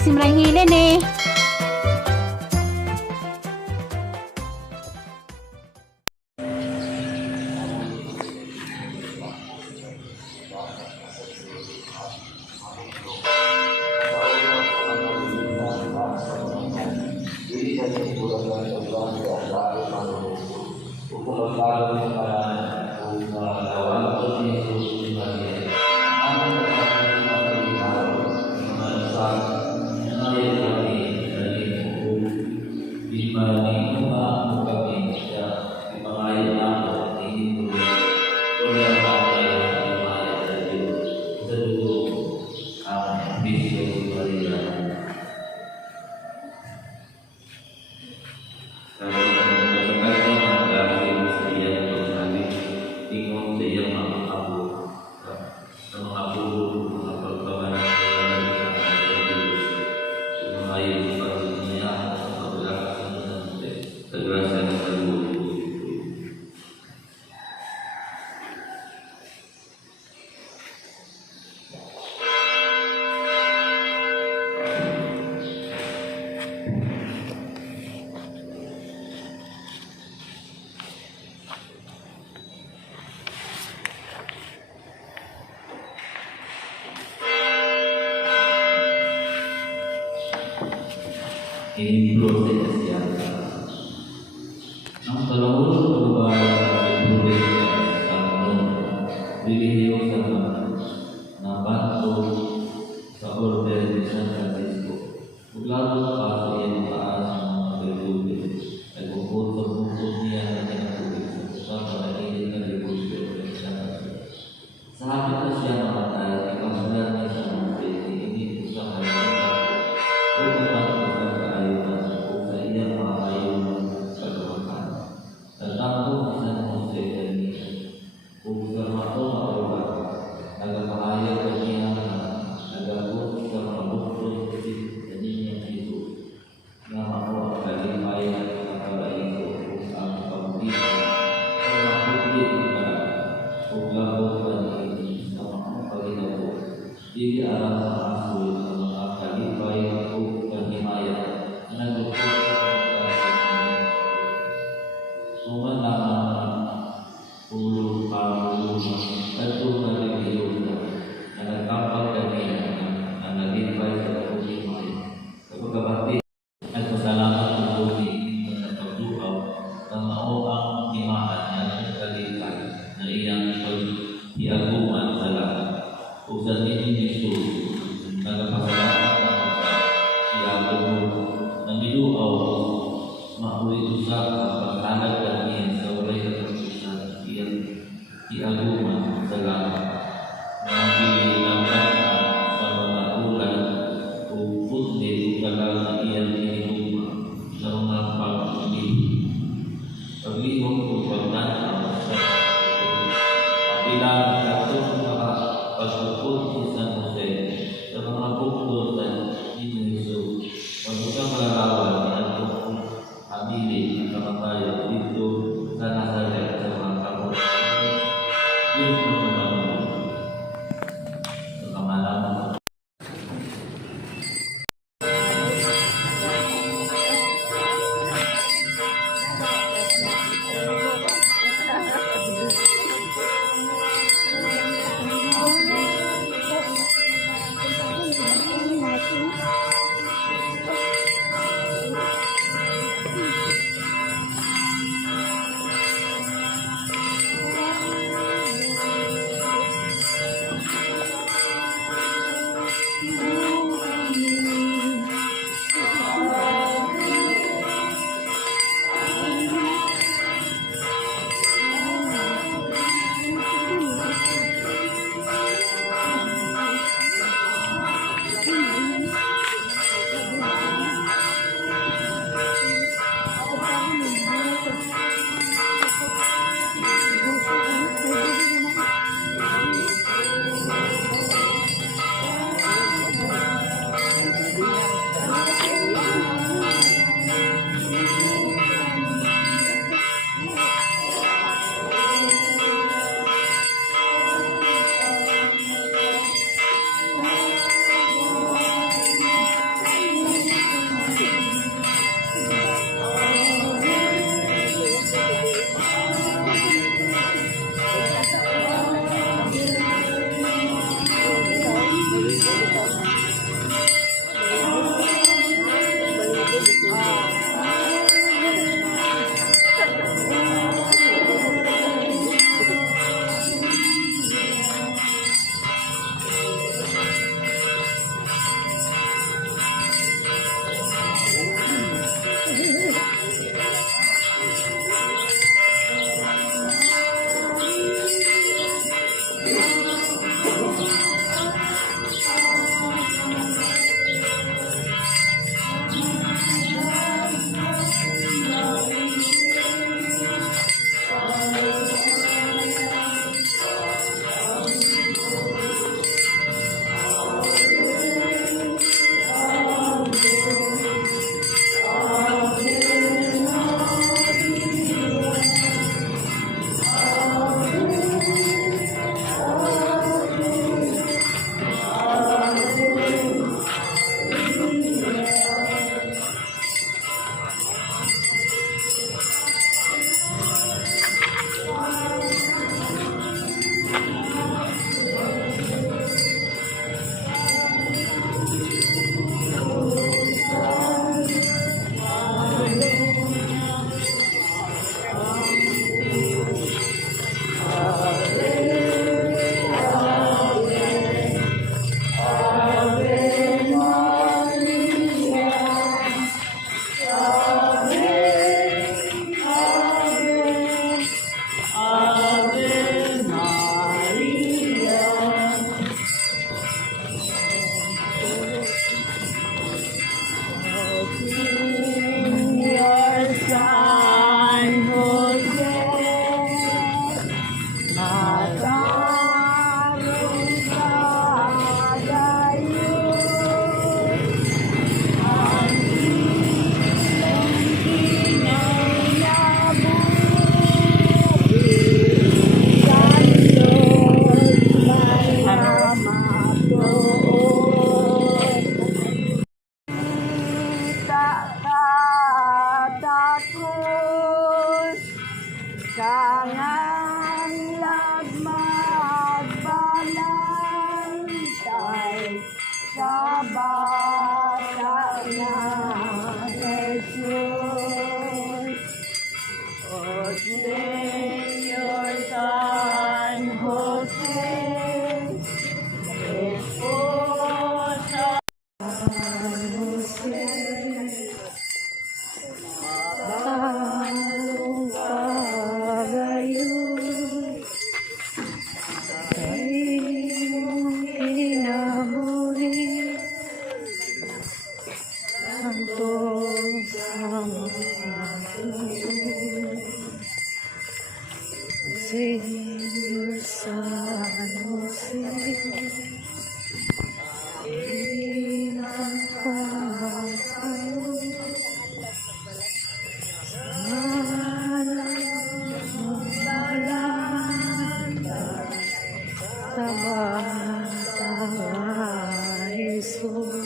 simrang hilin eh. Ini proses yang kalau berubah proses video sama nabantu sa order di San Francisco. Lalu pasal yang taas berubah, agak niya na tinatubig sa para hindi na libusyo sabi na siya makatay, ikasalan niya sa mga hindi ko sa kanya kung jadi arah masuk kalipay o kahimaya na sumanang ulo palulo at tumaliyo na nagkapag kami na nalipay sa kahimaya kapag kabati at masalamat ng buti na pagdukaw ng maoang himaan na kalipay na iyang pag-iaguman sa lahat. Usan ini Yesus nagpasalamat siya mo nang iluaw mauli usa paghanag kaniya sa walay kapusan iyang iaguman sa langit nagilanggan sa mga ulan o putli tagal na iyang inuman sa mga paglihok o pagtanaw sa kapilang katong pagpupun di San Jose sa mga bukod at Indonesia. Pag isang malalawan ni Antong Hamili ang kamatayan dito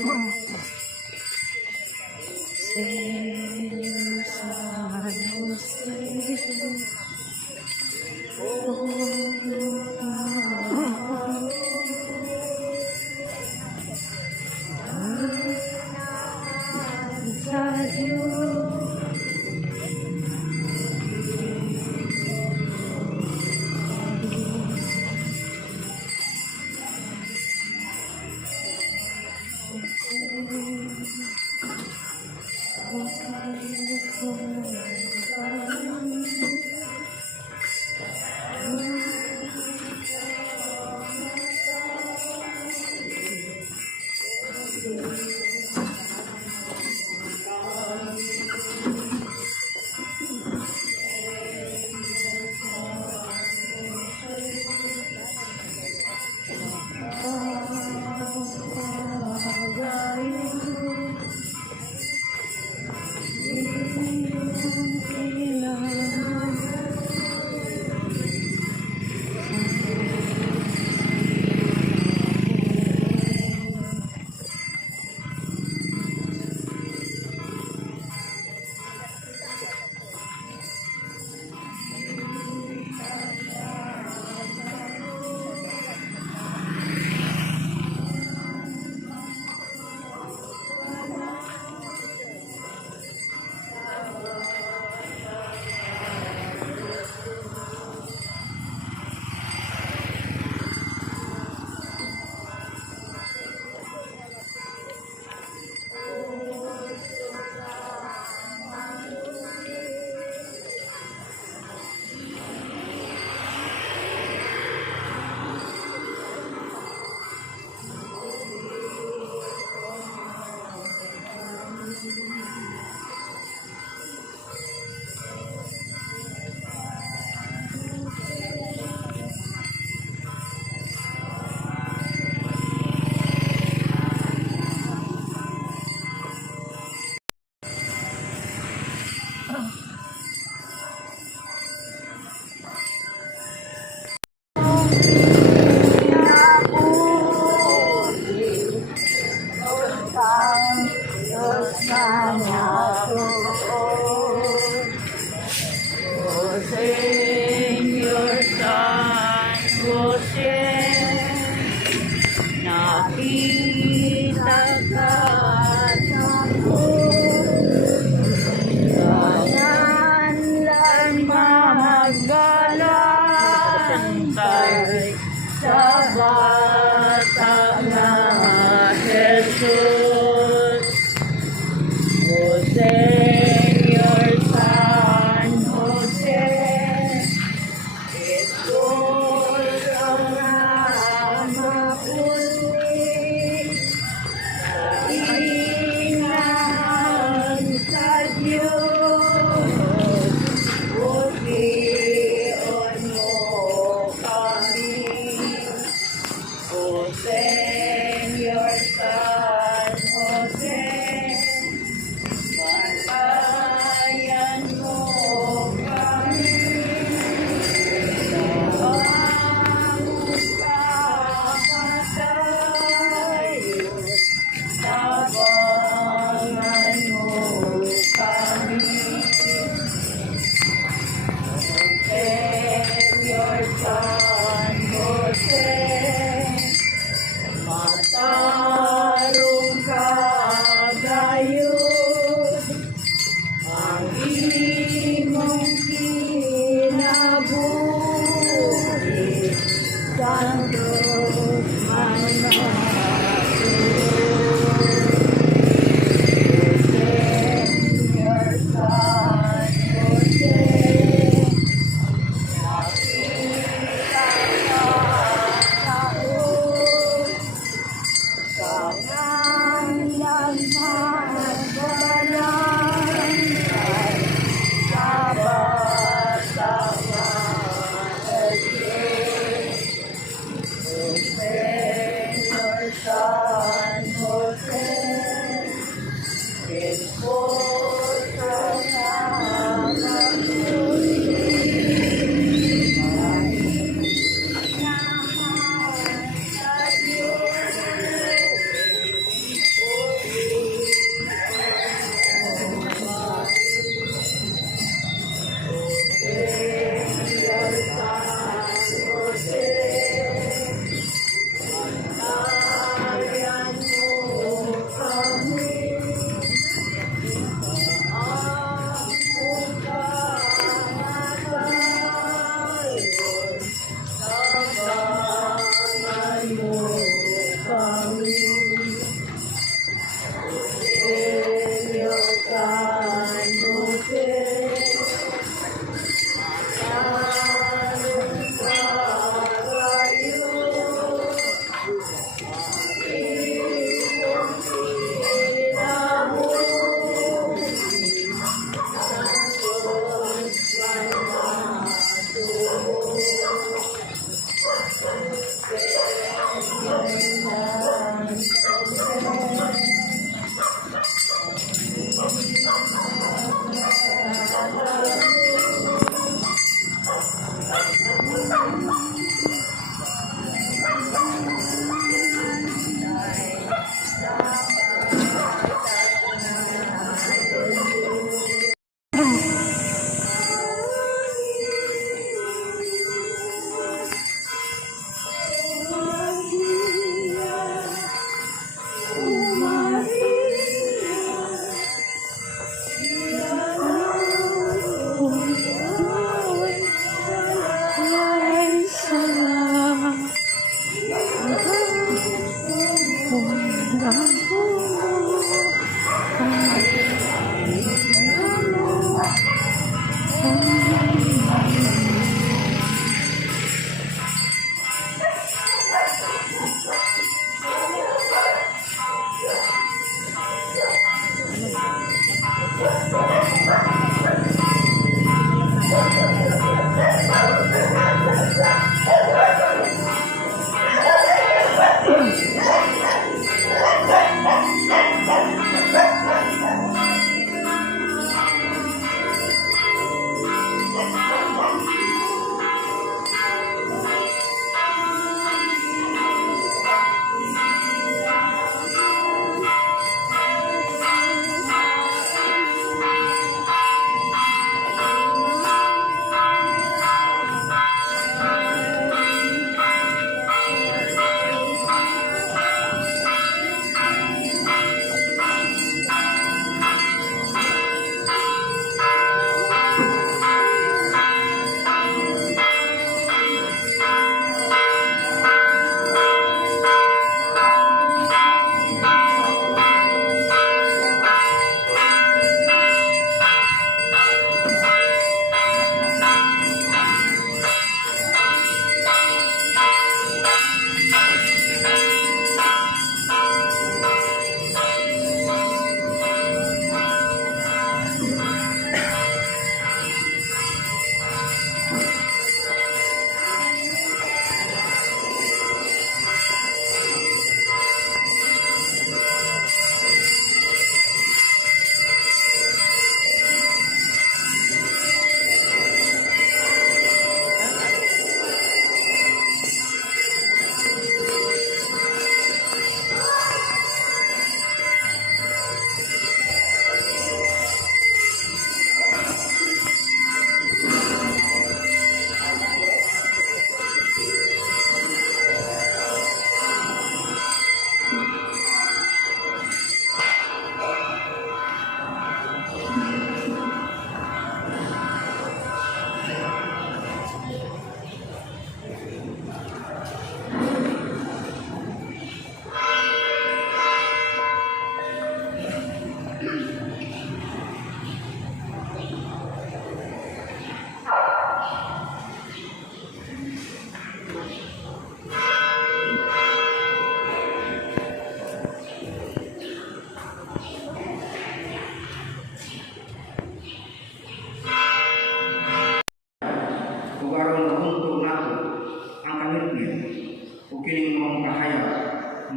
Señor San José, sa Diyos. Señor San José, nakita ka ako, kanan maggalantay sa bata na Jesus. O Señor San José, ito ang mapuli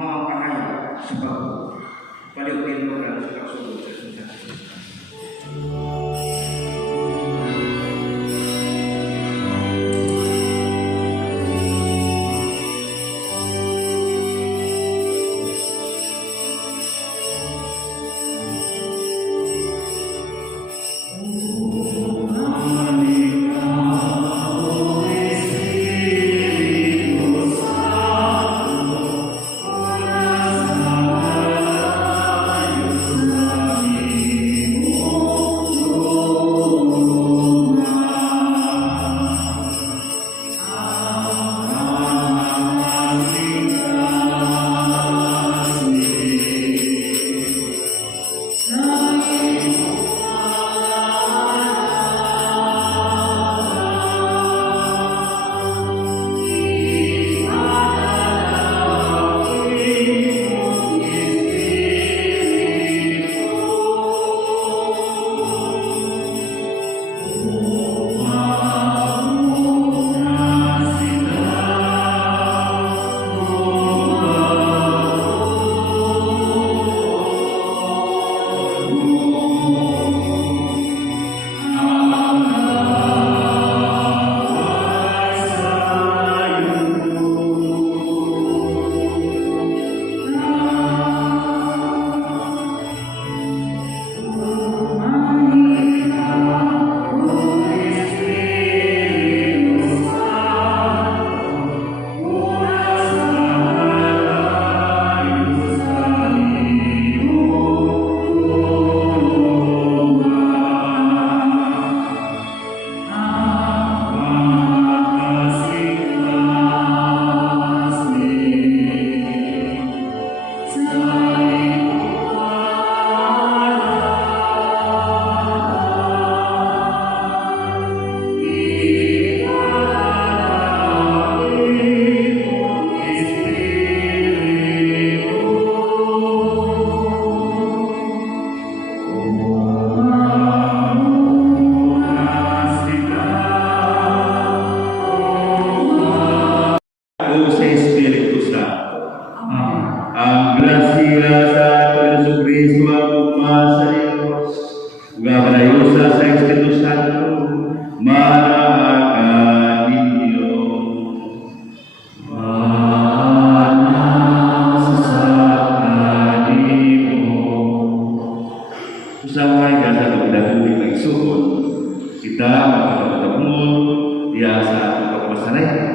mau kahaya sebab balik pindokan suka subuh sesusah. sila sa Panginoon Kristo ang ugma sa Diyos. Uga panayosa sa Espiritu Santo, manaka ninyo. Usahay ka sa pagdatuloy ng isukon, kita makakapagtabungon diya sa ating pagpasanayan.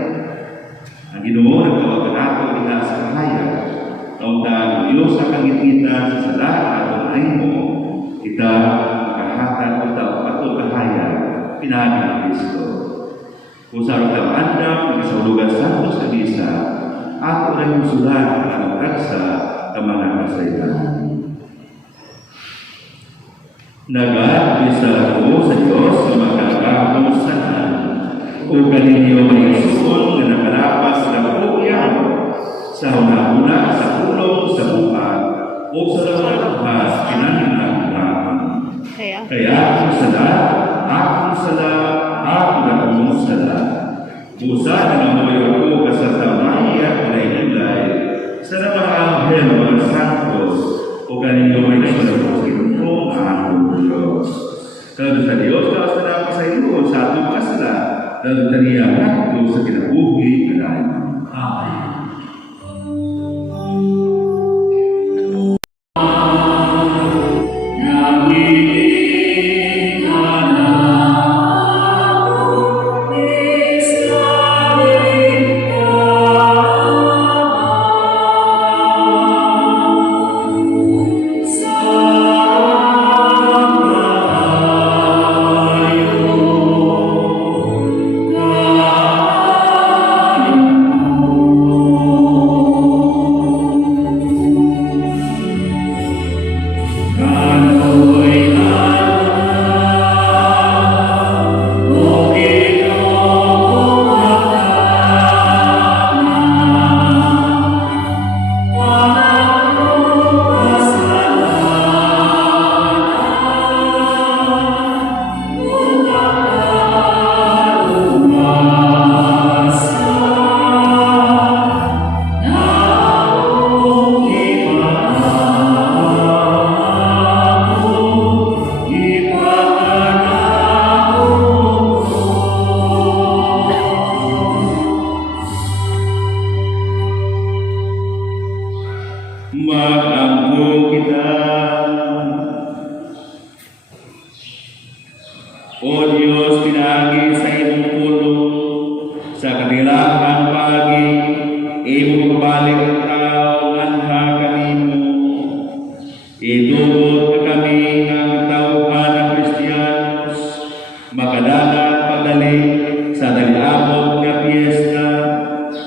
Ang Ginoo nagtawagan nato kita sa kahaya, kaunta Diyos sa kangipitan sa sala at ay mo, kita makahatag o tapat o kahaya, pinagi ng Kristo. Kung sa rutang andam, nagsaulugan santos na bisa, at ulang musulan ang kaksa ka mga kasaytan. Nag-bisa ko sa Diyos na magkakamusanan o ganinyo may susun na nakalapas na pagkakyaw sa una-una, sa pulong, sa buhat o sa lahat pinanginagdaman. Kaya ako sala, ako na kumusala. Busa na namoy ako kasatamay at kulay-kulay sa mga anghel mga santos o ganinyo may nagsalusin mo ang Diyos. Kalau sa Diyos, kalau sa dapat sa iyo, sa atong kasala, lalu taniya nato sa kinabuhi kadayon. Amen. Mag-angkong kita. O Diyos, pinagi sa imong pulong, sa kanilang pagi, imong pabalik ang tao, anha kanimo. Idugod ka kami ng tauhan ng Kristiyanos, makadagat padali sa daliamot nga piyesta,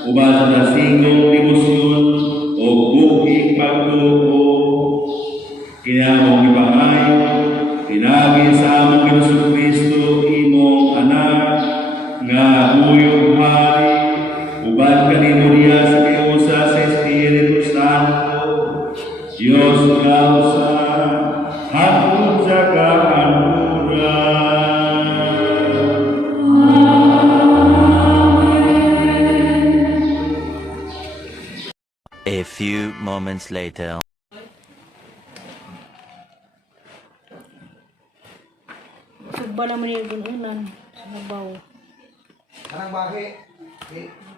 ubasa na singong demosyon, o buking pagtuo. Kinamong ibangayo, tinagi sa among Ginoong Kristo, imong anak, nga huyong hari, uban kanino diya sa kiusa sa Espiritu Santo, Diyos nga usa, hangtod sa kahanuran. A few moments later. Sugba naman yung gununan sa nabaw. Anang bagi?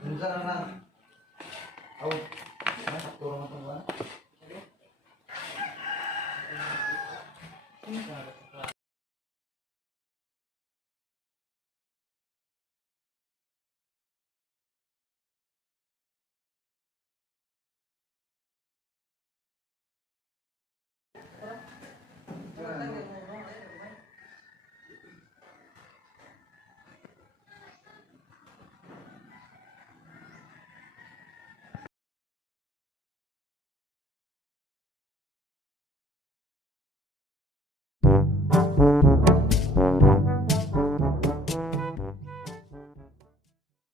Minsan na. Oh, turun mo ba?